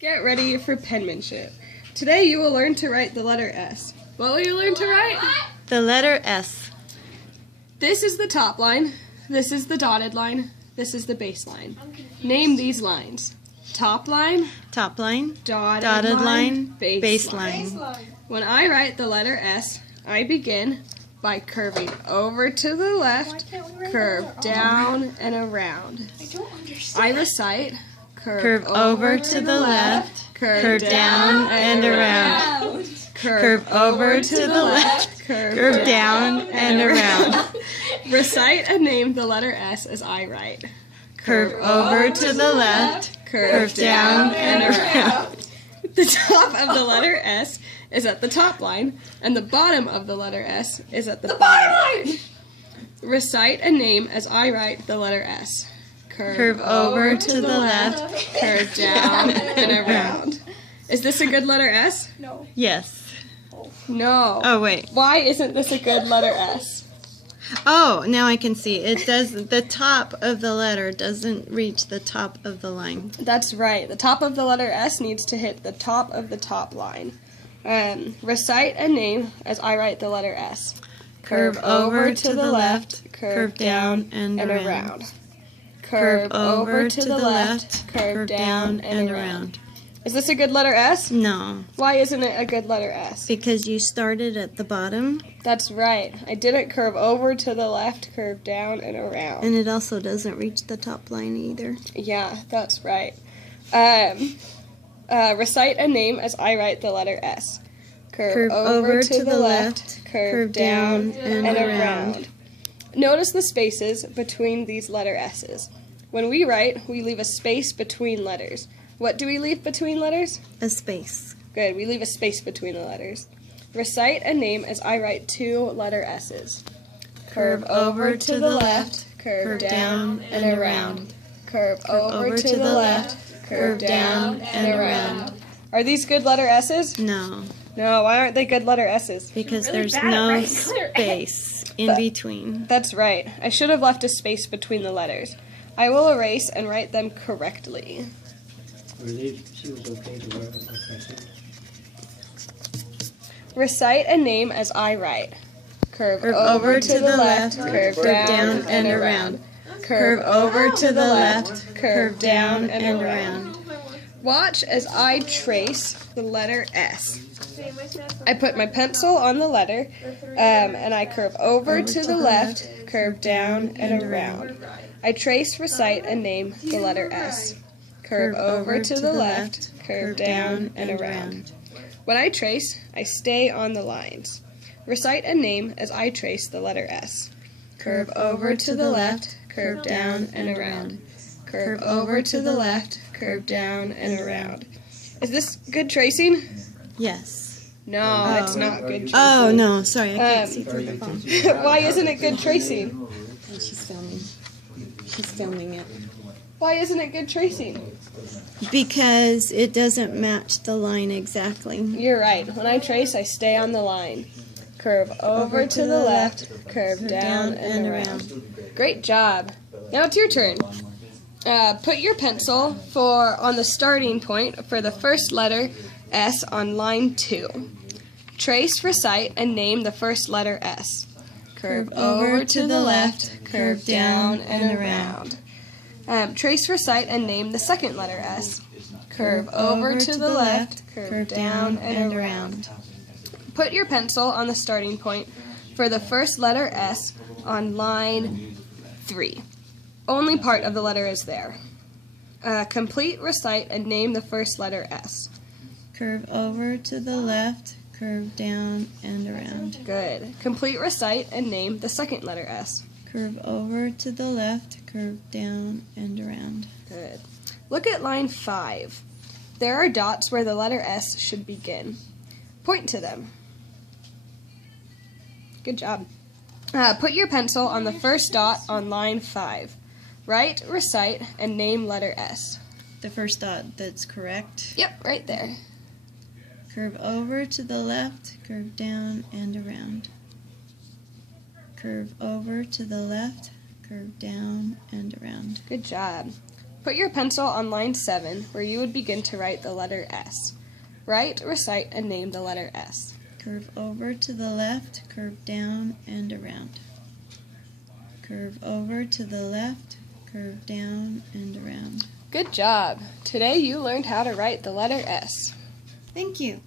Get ready for penmanship. Today you will learn to write the letter S. What will you learn to write? The letter S. This is the top line. This is the dotted line. This is the base line. Name these lines. Top line. Top line. Dotted line. Base line. When I write the letter S, I begin by curving over to the left, curve down and around. I recite curve over to the left, curve down and around. Curve over to the left, curve down and around. Recite and name the letter S as I write. Curve over to the left, Curve down and around. The top of the letter S is at the top line, and the bottom of the letter S is at the bottom line. Recite and name as I write the letter S. curve over to the left, Curve down and around. Is this a good letter S? yes. No. Oh, wait. Why isn't this a good letter S? Oh, now I can see. It does, the top of the letter doesn't reach the top of the line. That's right. The top of the letter S needs to hit the top of the top line. Recite and name as I write the letter S. Curve over to the left, curve down and around. Curve over to the left, curve down and around. Is this a good letter S? No, Why isn't it a good letter S? because you started at the bottom, That's right. I didn't curve over to the left, curve down and around. and it also doesn't reach the top line either. Yeah, that's right. Recite and name as I write the letter S. Curve over to the left, curve down and around. Notice the spaces between these letter S's. When we write, we leave a space between letters. What do we leave between letters? A space. Good, we leave a space between the letters. Recite and name as I write two letter S's. Curve over to the left, curve down and around. Curve over to the left, curve down and around. Are these good letter S's? No, No, why aren't they good letter S's? because there's no space in between. That's right. I should have left a space between the letters. I will erase and write them correctly. She was okay to wear it like Recite and name as I write. Curve Curve over to the left, curve down and around. Curve over to the left, curve down and around. Watch as I trace the letter S. I put my pencil on the letter, and I curve over to the left, curve down and around. I trace, recite, and name the letter S. Curve over to the left, curve down and around. When I trace, I stay on the lines. Recite and name as I trace the letter S. Curve over to the left, curve down and around. Curve over to the left, curve down and around. Is this good tracing? Yes. No, it's not good tracing. Oh, no, sorry, I can't see through the phone. Why isn't it good tracing? She's filming. She's filming it. Why isn't it good tracing? Because it doesn't match the line exactly. You're right. When I trace, I stay on the line. Curve over to the left, curve down and around. Great job. Now it's your turn. Put your pencil on the starting point for the first letter S on line 2. Trace, recite, and name the first letter S. Curve over to the left, curve down and around. Trace, recite, and name the second letter S. Curve over to the left, curve down and around. Put your pencil on the starting point for the first letter S on line 3. Only part of the letter is there. Complete, recite, and name the first letter S. Curve over to the left, curve down and around. Good. Complete, recite, and name the second letter S. Curve over to the left, curve down and around. Good. Look at line 5. There are dots where the letter S should begin. Point to them. Good job. Put your pencil on the first dot on line 5. Write, recite, and name letter S. The first dot that's correct. Yep, right there. Curve over to the left, curve down and around. Curve over to the left, curve down and around. Good job. Put your pencil on line 7, where you would begin to write the letter S. Write, recite, and name the letter S. Curve over to the left, curve down and around. Curve over to the left, curve down and around. Good job! Today you learned how to write the letter S. Thank you.